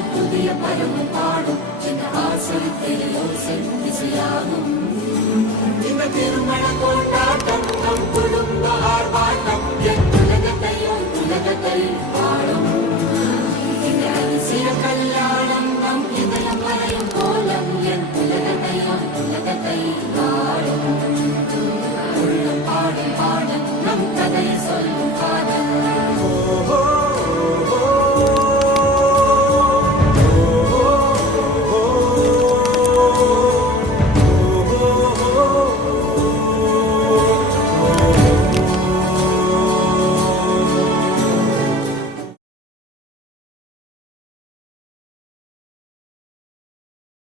ஒரு புதிய பருவம் பாடும் என்ற ஆசை இசையாகும். இந்த திருமண கொண்டாட்டம் நம் குடும்ப ஆர்ப்பாட்டம் என் உலகத்தையும்